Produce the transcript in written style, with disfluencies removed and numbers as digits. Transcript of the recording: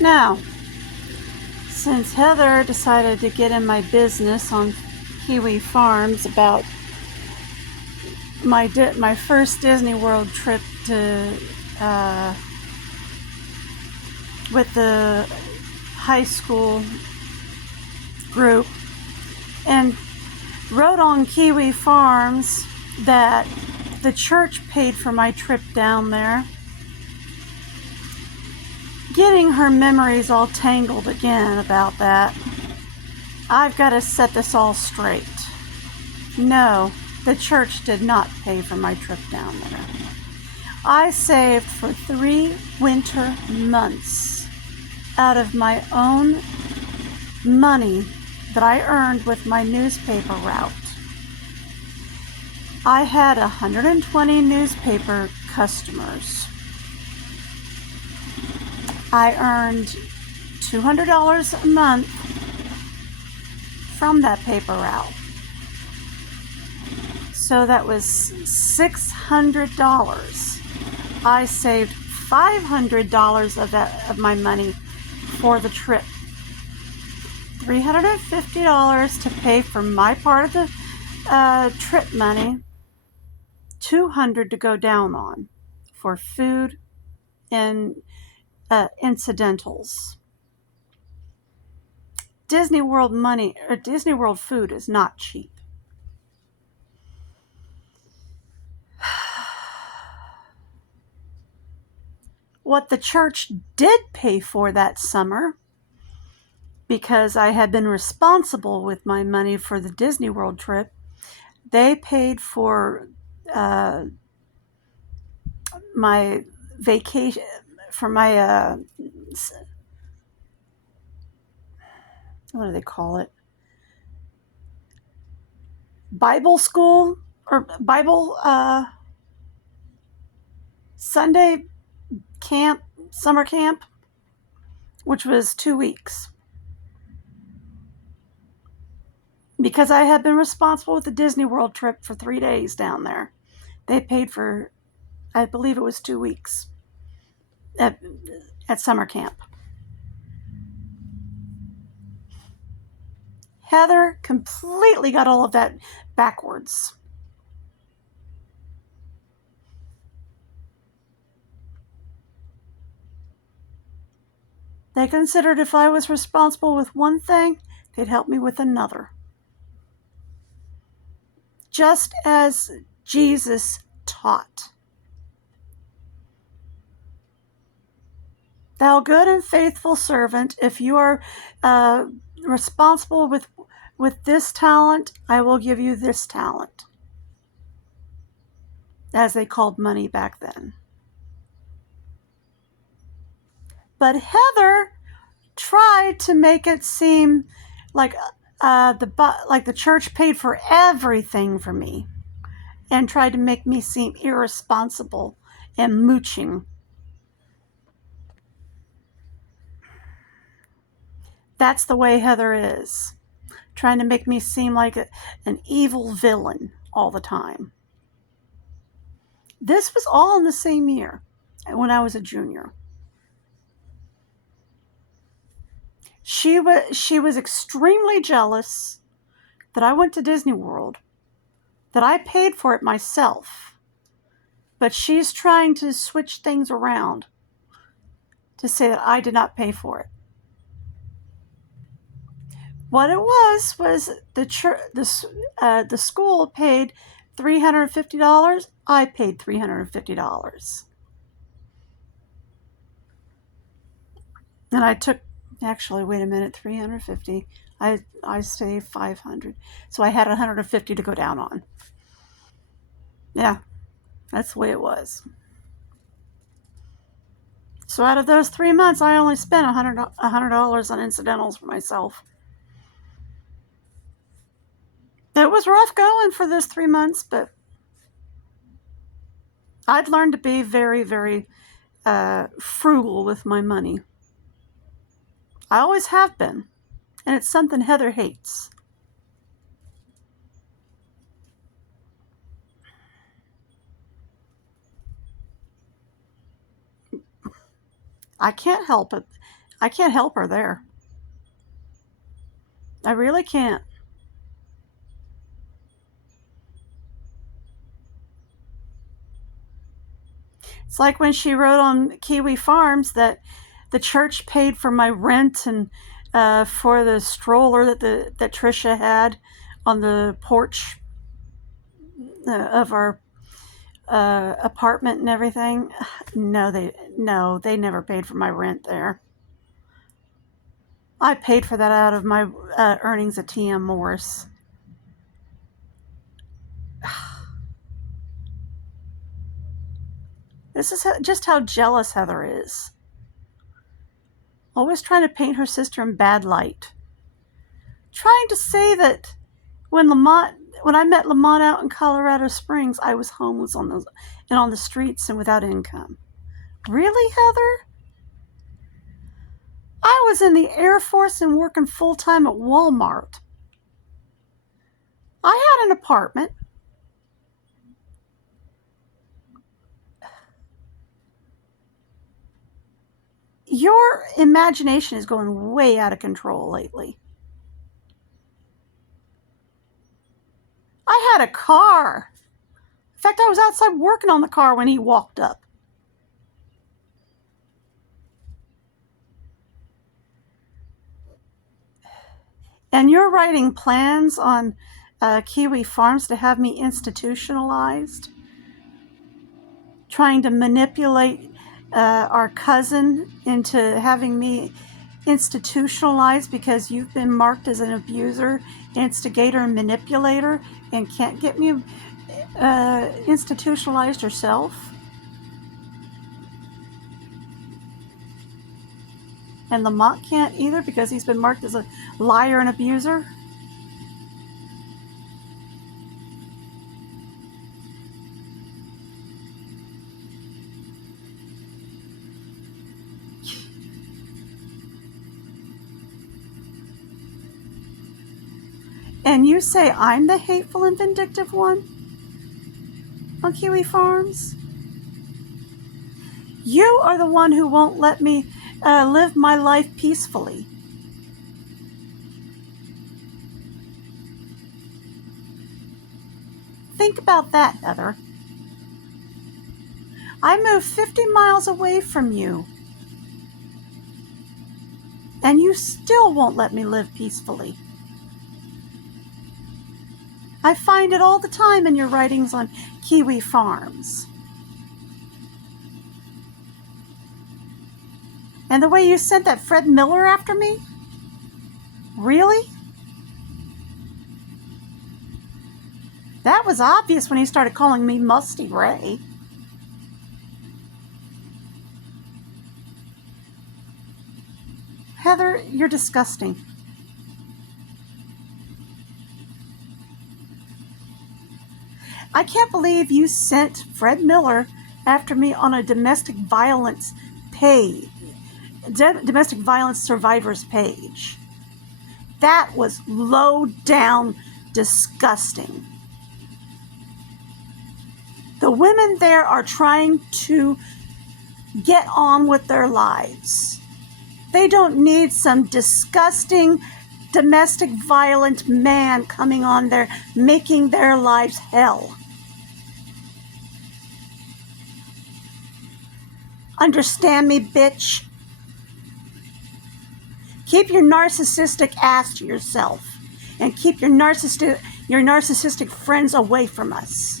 Now, since Heather decided to get in my business on Kiwi Farms about my first Disney World trip to with the high school group, and wrote on Kiwi Farms that the church paid for my trip down there, getting her memories all tangled again about that. I've got to set this all straight. No, the church did not pay for my trip down there. I saved for 3 winter months out of my own money that I earned with my newspaper route. I had 120 newspaper customers. I earned $200 a month from that paper route. So that was $600. I saved $500 of my money for the trip. $350 to pay for my part of the trip money, $200 to go down on for food and incidentals. Disney World money or Disney World food is not cheap. What the church did pay for that summer, because I had been responsible with my money for the Disney World trip, they paid for my vacation, for my what do they call it? Bible school or Bible Sunday camp, summer camp, which was 2 weeks. Because I had been responsible with the Disney World trip for 3 days down there, they paid for, I believe it was 2 weeks at summer camp. Heather completely got all of that backwards. They considered if I was responsible with one thing, they'd help me with another. Just as Jesus taught. Thou good and faithful servant, if you are responsible with this talent, I will give you this talent. As they called money back then. But Heather tried to make it seem like the church paid for everything for me, and tried to make me seem irresponsible and mooching. That's the way Heather is, trying to make me seem like an evil villain all the time. This was all in the same year, when I was a junior. She was extremely jealous that I went to Disney World, that I paid for it myself, but she's trying to switch things around to say that I did not pay for it. What it was the school paid $350. I paid $350. And I took, actually, wait a minute, $350. I saved $500. So I had $150 to go down on. Yeah, that's the way it was. So out of those 3 months, I only spent $100 on incidentals for myself. It was rough going for those 3 months, but I'd learned to be very, very frugal with my money. I always have been, and it's something Heather hates. I can't help it. I can't help her there. I really can't. It's like when she wrote on Kiwi Farms that the church paid for my rent and for the stroller that Trisha had on the porch of our apartment and everything. No, they never paid for my rent there. I paid for that out of my earnings at TM Morris. This is just how jealous Heather is. Always trying to paint her sister in bad light. Trying to say that when I met Lamont out in Colorado Springs, I was homeless on the streets and without income. Really, Heather? I was in the Air Force and working full-time at Walmart. I had an apartment. Your imagination is going way out of control lately. I had a car. In fact, I was outside working on the car when he walked up. And you're writing plans on Kiwi Farms to have me institutionalized, trying to manipulate our cousin into having me institutionalized because you've been marked as an abuser, instigator, and manipulator and can't get me institutionalized yourself. And Lamont can't either because he's been marked as a liar and abuser. And you say I'm the hateful and vindictive one on Kiwi Farms? You are the one who won't let me live my life peacefully. Think about that, Heather. I moved 50 miles away from you, and you still won't let me live peacefully. I find it all the time in your writings on Kiwi Farms. And the way you sent that Fred Miller after me? Really? That was obvious when he started calling me Musty Ray. Heather, you're disgusting. I can't believe you sent Fred Miller after me on a domestic violence page. Domestic violence survivors page. That was low down disgusting. The women there are trying to get on with their lives. They don't need some disgusting domestic violent man coming on there making their lives hell. Understand me, bitch? Keep your narcissistic ass to yourself and keep your narcissistic friends away from us.